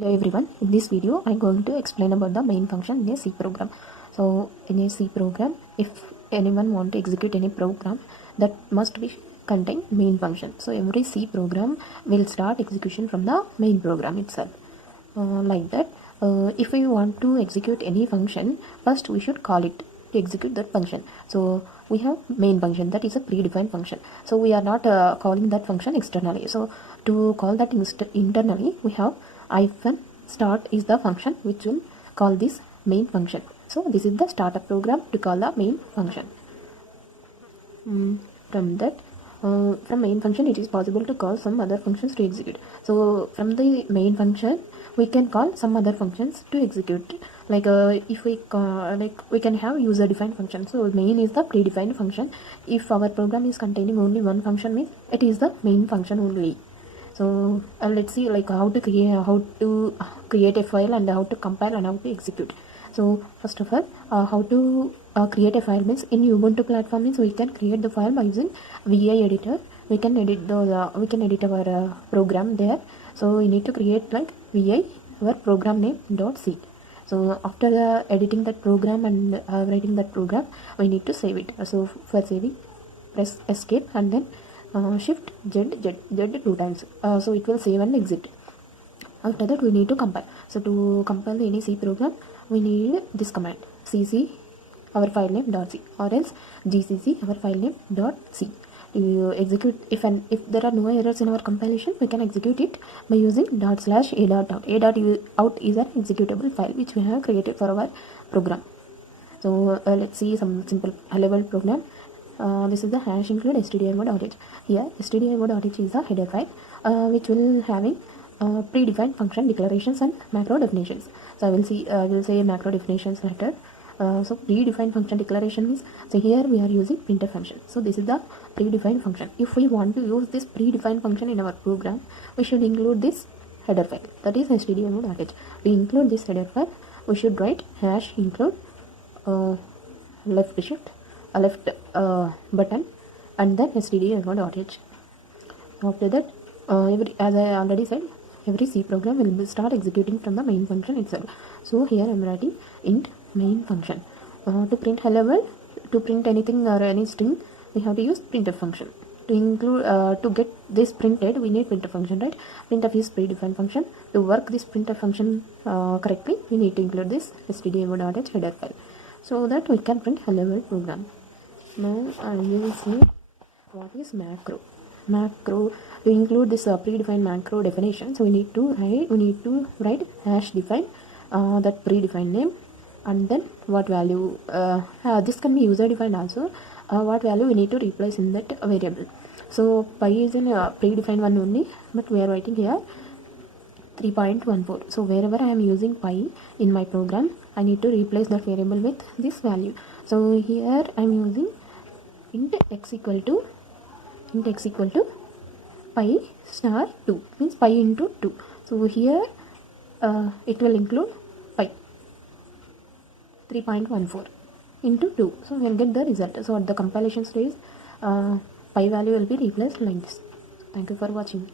Hello everyone, in this video I am going to explain about the main function in a C program. So in a C program, if anyone want to execute any program, that must be contain main function. So every C program will start execution from the main program itself. Like that, if we want to execute any function, first we should call it to execute that function. So we have main function, that is a predefined function. So we are not calling that function externally. So to call that internally, we have hyphen start is the function which will call this main function. So this is the startup program to call the main function. From main function it is possible to call some other functions to execute. So from the main function we can call some other functions to execute, like if we we can have user defined function. So main is the predefined function. If our program is containing only one function, means it is the main function only. So let's see like how to create a file and how to compile and how to execute. So first of all, how to create a file means in Ubuntu platform means we can create the file by using VI editor. We can edit our program there. So we need to create like VI our program name .c. So after editing that program and writing that program, we need to save it. So for saving, press escape and then shift Z two times. So it will save and exit. After that we need to compile. So to compile any C program, we need this command cc our file name .c or else gcc our file name .c. To execute, if there are no errors in our compilation, we can execute it by using /a.out. A.out is an executable file which we have created for our program. So let's see some simple high-level program. This is the hash include stdio.h. Here stdio.h is the header file which will having predefined function declarations and macro definitions. So I will say macro definitions later. So predefined function declaration means, so here we are using printf function. So this is the predefined function. If we want to use this predefined function in our program, we should include this header file, that is stdio.h. To include this header file, we should write hash include left button and then stdio.h. After that, as I already said, every C program will start executing from the main function itself. So here I am writing int main function. To print hello world, to print anything or any string, we have to use printf function. To include to get this printed, we need printf function, right? Printf is predefined function. To work this printf function correctly, we need to include this stdio.h header file, so that we can print hello world program. Now I will see what is macro. To include this predefined macro definition, so we need to write hash define that predefined name, and then what value, this can be user defined also, what value we need to replace in that variable. So pi is in predefined one only, but we are writing here 3.14. so wherever I am using pi in my program, I need to replace that variable with this value. So here I am using int x equal to pi star 2, means pi into 2. So here it will include pi 3.14 into 2. So we will get the result. So at the compilation stage, pi value will be replaced like this. Thank you for watching.